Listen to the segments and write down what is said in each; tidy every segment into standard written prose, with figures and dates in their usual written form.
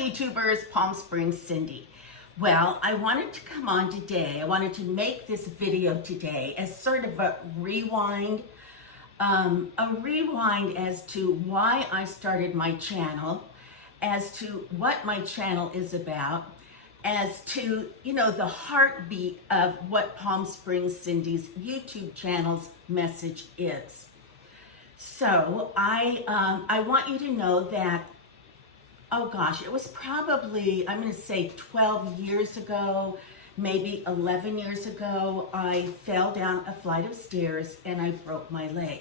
YouTubers, Palm Springs Cindy. Well, I wanted to come on today. I wanted to make this video today as sort of a rewind as to why I started my channel, as to what my channel is about, as to, the heartbeat of what Palm Springs Cindy's YouTube channel's message is. So I want you to know that, oh gosh, it was probably, I'm going to say 12 years ago, maybe 11 years ago, I fell down a flight of stairs and I broke my leg.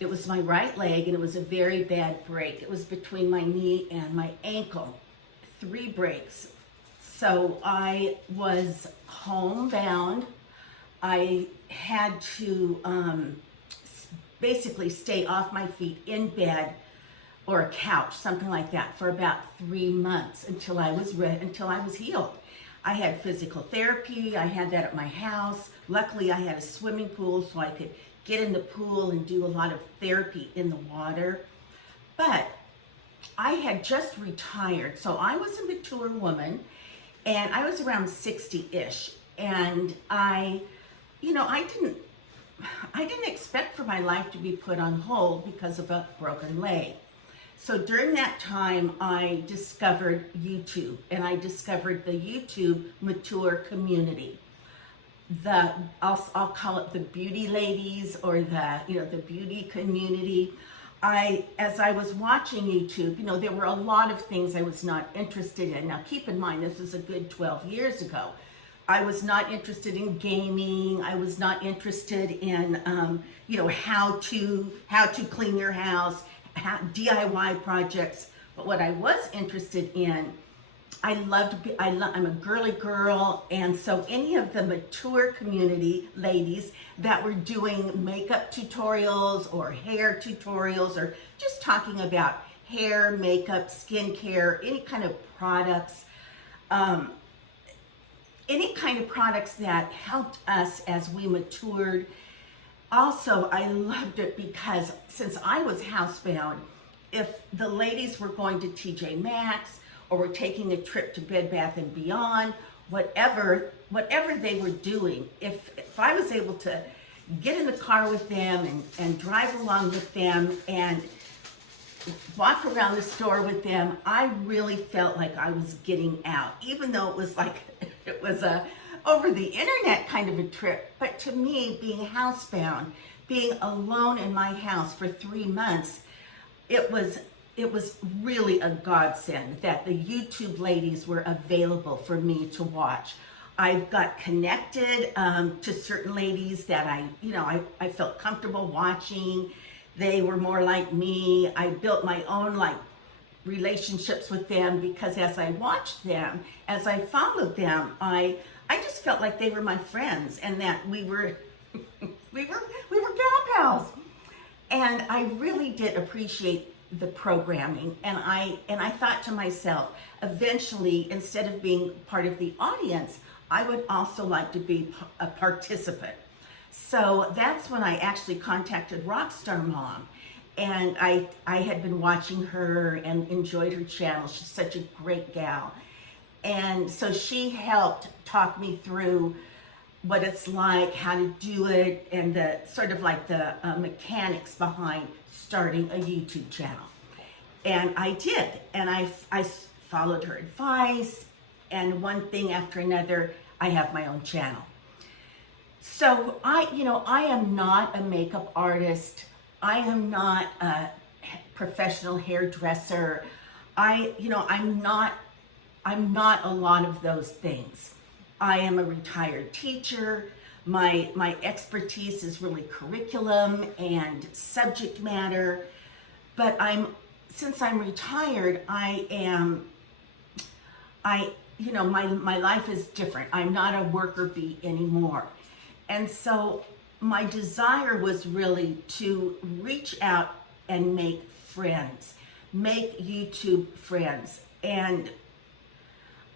It was my right leg and it was a very bad break. It was between my knee and my ankle, 3 breaks. So I was homebound. I had to basically stay off my feet in bed or a couch, something like that, for about 3 months until I was healed. I had physical therapy. I had that at my house. Luckily, I had a swimming pool, so I could get in the pool and do a lot of therapy in the water. But I had just retired, so I was a mature woman, and I was around 60-ish, and I didn't expect for my life to be put on hold because of a broken leg. So during that time, I discovered YouTube, and I discovered the YouTube mature community. I'll call it the beauty ladies, or the beauty community. As I was watching YouTube, there were a lot of things I was not interested in. Now keep in mind, this was a good 12 years ago. I was not interested in gaming. I was not interested in, how to clean your house, DIY projects. But what I was interested in, I'm a girly girl, and so any of the mature community ladies that were doing makeup tutorials or hair tutorials, or just talking about hair, makeup, skincare, any kind of products, that helped us as we matured. Also, I loved it because since I was housebound, if the ladies were going to TJ Maxx or were taking a trip to Bed Bath & Beyond, whatever they were doing, if I was able to get in the car with them and drive along with them and walk around the store with them, I really felt like I was getting out, even though it was a over the internet kind of a trip. But to me, being housebound, being alone in my house for 3 months, it was really a godsend that the YouTube ladies were available for me to watch. I got connected to certain ladies that I felt comfortable watching. They were more like me. I built my own relationships with them because as I watched them, as I followed them, I just felt like they were my friends and that we were gal pals. And I really did appreciate the programming, and I thought to myself, eventually, instead of being part of the audience, I would also like to be a participant. So that's when I actually contacted Rockstar Mom, and I had been watching her and enjoyed her channel. She's such a great gal. And so she helped talk me through what it's like, how to do it, and the sort of the mechanics behind starting a YouTube channel. And I did, and I followed her advice, and one thing after another, I have my own channel. So I am not a makeup artist. I am not a professional hairdresser. I'm not a lot of those things. I am a retired teacher. My expertise is really curriculum and subject matter. But since I'm retired, my life is different. I'm not a worker bee anymore. And so my desire was really to reach out and make friends, make YouTube friends. And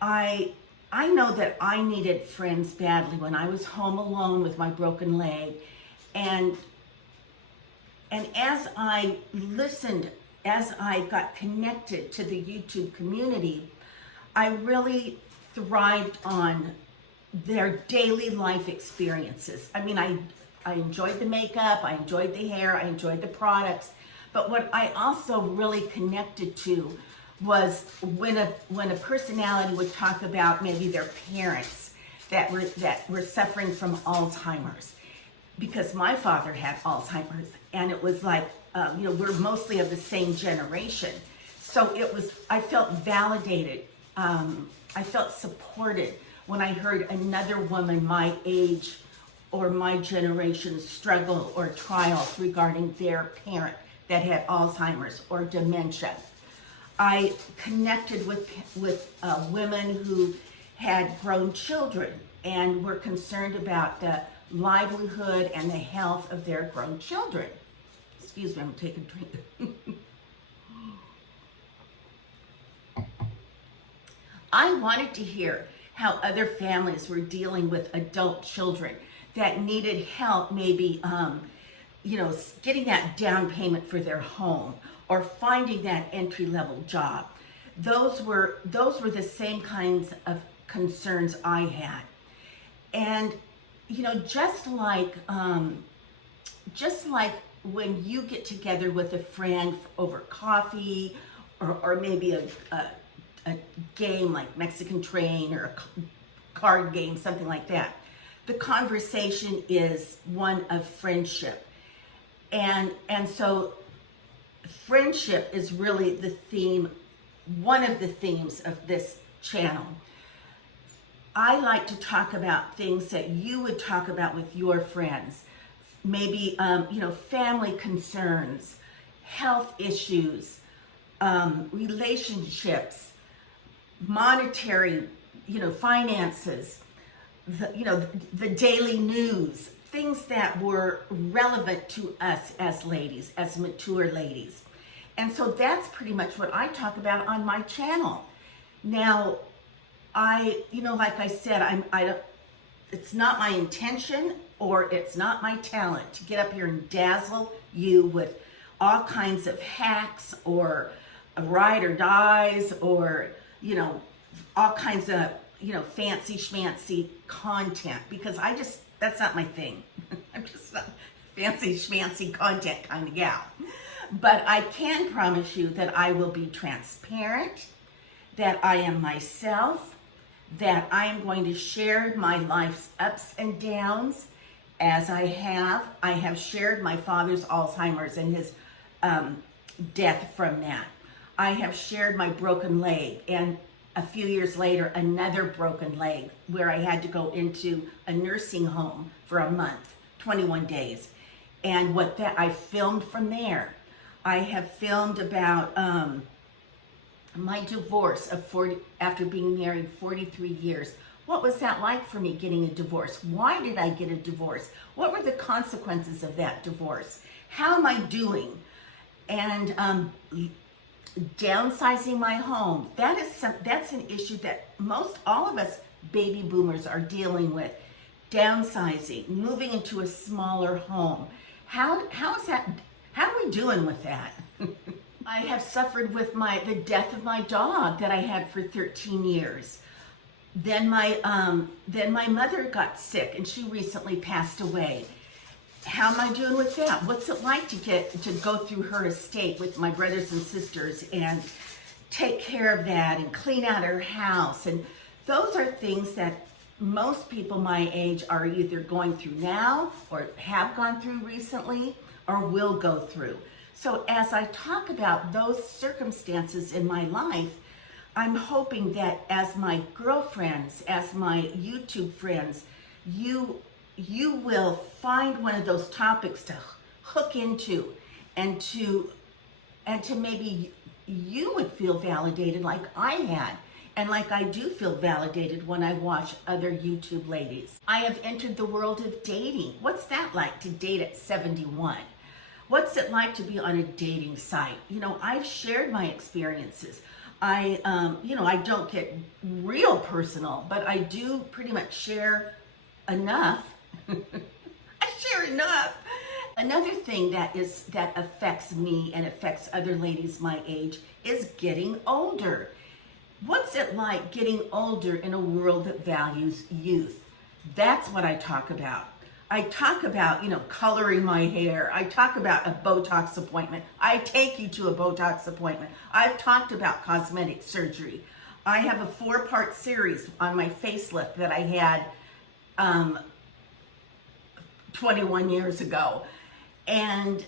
I know that I needed friends badly when I was home alone with my broken leg. And as I listened as I got connected to the YouTube community, I really thrived on their daily life experiences. I mean, I enjoyed the makeup, I enjoyed the hair, I enjoyed the products, but what I also really connected to was when a personality would talk about maybe their parents that were suffering from Alzheimer's, because my father had Alzheimer's, and it was like, we're mostly of the same generation. So I felt validated. I felt supported when I heard another woman my age or my generation struggle or trials regarding their parent that had Alzheimer's or dementia. I connected with women who had grown children and were concerned about the livelihood and the health of their grown children. Excuse me, I'm gonna take a drink. I wanted to hear how other families were dealing with adult children that needed help, maybe getting that down payment for their home or finding that entry-level job. Those were the same kinds of concerns I had. And just like when you get together with a friend over coffee or maybe a game like Mexican Train or a card game, something like that, the conversation is one of friendship. And so friendship is really the theme, one of the themes of this channel. I like to talk about things that you would talk about with your friends. Maybe, family concerns, health issues, relationships, monetary, finances, the daily news, things that were relevant to us as ladies, as mature ladies. And so that's pretty much what I talk about on my channel. Now, like I said, it's not my intention or it's not my talent to get up here and dazzle you with all kinds of hacks or ride or dies or, all kinds of, fancy schmancy content, because that's not my thing. I'm just not fancy schmancy content kind of gal. But I can promise you that I will be transparent, that I am myself, that I am going to share my life's ups and downs as I have shared my father's Alzheimer's and his death from that. I have shared my broken leg, and a few years later, another broken leg where I had to go into a nursing home for a month, 21 days. And I filmed from there. I have filmed about my divorce after being married 43 years. What was that like for me getting a divorce? Why did I get a divorce? What were the consequences of that divorce? How am I doing? And downsizing my home. That's an issue that all of us baby boomers are dealing with. Downsizing, moving into a smaller home. How is that? How are we doing with that? I have suffered with the death of my dog that I had for 13 years. Then my mother got sick and she recently passed away. How am I doing with that? What's it like to go through her estate with my brothers and sisters and take care of that and clean out her house? And those are things that most people my age are either going through now or have gone through recently or will go through. So as I talk about those circumstances in my life, I'm hoping that as my girlfriends, as my YouTube friends, you will find one of those topics to hook into and to maybe you would feel validated like I had, and like I do feel validated when I watch other YouTube ladies. I have entered the world of dating. What's that like to date at 71? What's it like to be on a dating site? I've shared my experiences. I don't get real personal, but I do pretty much share enough. I share enough. Another thing that affects me and affects other ladies my age is getting older. What's it like getting older in a world that values youth? That's what I talk about. I talk about, coloring my hair. I talk about a Botox appointment. I take you to a Botox appointment. I've talked about cosmetic surgery. I have a 4-part series on my facelift that I had 21 years ago. And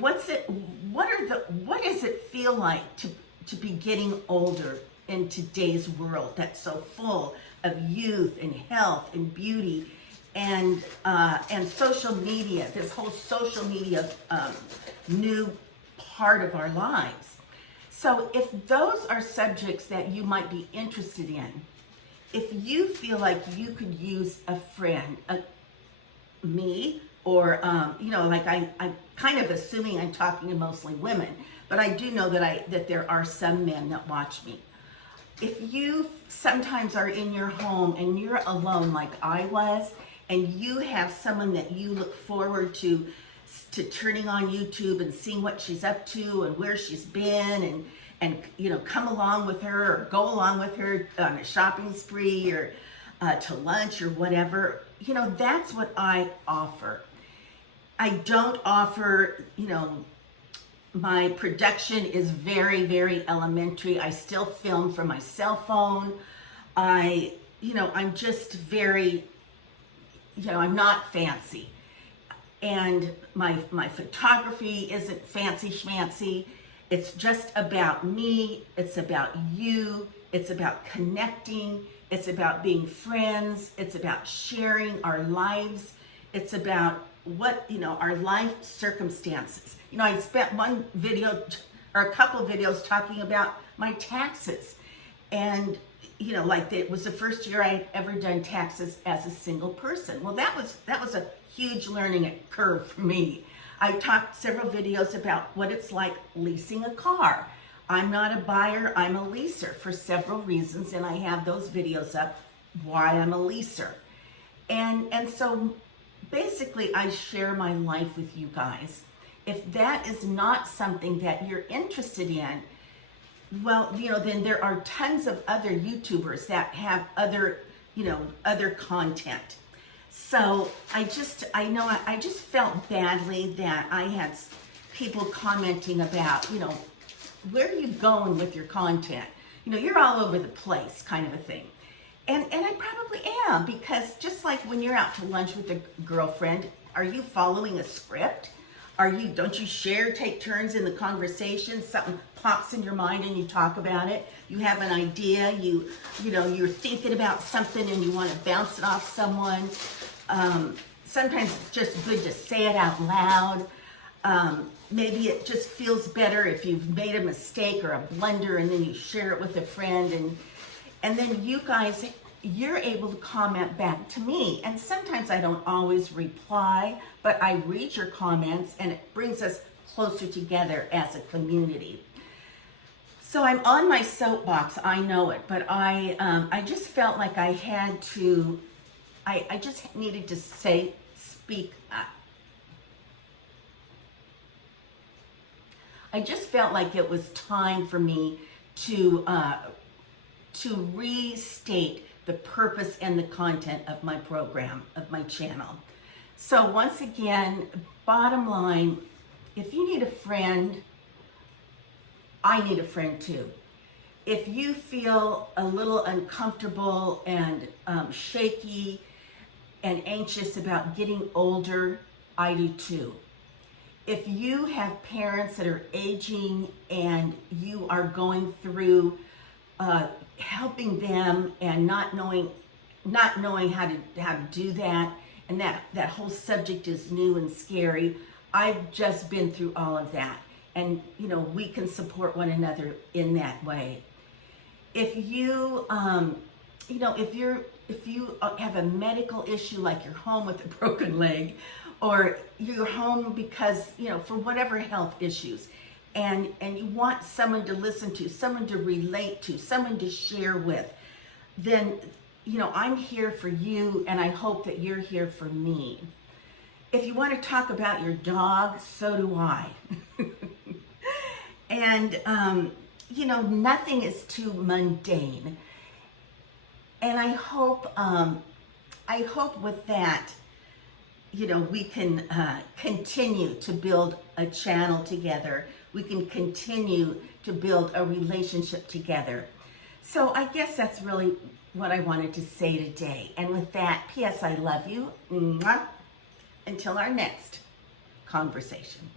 what does it feel like to be getting older in today's world that's so full of youth and health and beauty and social media, this whole social media new part of our lives. So if those are subjects that you might be interested in, if you feel like you could use a friend, me, or like I'm kind of assuming I'm talking to mostly women, but I do know that there are some men that watch me. If you sometimes are in your home and you're alone like I was, and you have someone that you look forward to turning on YouTube and seeing what she's up to and where she's been, and come along with her or go along with her on a shopping spree or to lunch or whatever, that's what I offer. I don't offer, my production is very, very elementary. I still film from my cell phone. I'm just very, I'm not fancy. And my photography isn't fancy schmancy. It's just about me. It's about you. It's about connecting. It's about being friends. It's about sharing our lives. It's about our life circumstances. I spent one video or a couple videos talking about my taxes. And, like it was the first year I had ever done taxes as a single person. Well, that was a huge learning curve for me. I talked several videos about what it's like leasing a car. I'm not a buyer, I'm a leaser for several reasons, and I have those videos up why I'm a leaser. And so basically I share my life with you guys. If that is not something that you're interested in, well, then there are tons of other YouTubers that have other content. So I just felt badly that I had people commenting about, where are you going with your content? You're all over the place kind of a thing. And I probably am, because just like when you're out to lunch with a girlfriend, are you following a script? Don't you take turns in the conversation? Something pops in your mind and you talk about it. You have an idea, you're thinking about something and you want to bounce it off someone. Sometimes it's just good to say it out loud. Maybe it just feels better if you've made a mistake or a blunder and then you share it with a friend, and then you guys, you're able to comment back to me. And sometimes I don't always reply, but I read your comments and it brings us closer together as a community. So I'm on my soapbox, I know it, but I just felt like I had to, I just needed to speak up. I just felt like it was time for me to restate the purpose and the content of my program, of my channel. So once again, bottom line, if you need a friend, I need a friend too. If you feel a little uncomfortable and shaky and anxious about getting older, I do too. If you have parents that are aging and you are going through helping them and not knowing how to do that, and that whole subject is new and scary, I've just been through all of that, and we can support one another in that way. If you if you have a medical issue, like you're home with a broken leg, or you're home because for whatever health issues, and you want someone to listen to, someone to relate to, someone to share with, then I'm here for you, and I hope that you're here for me. If you want to talk about your dog, so do I. And, you know, nothing is too mundane. And I hope with that, you know, we can continue to build a channel together. We can continue to build a relationship together. So I guess that's really what I wanted to say today. And with that, P.S. I love you. Mwah. Until our next conversation.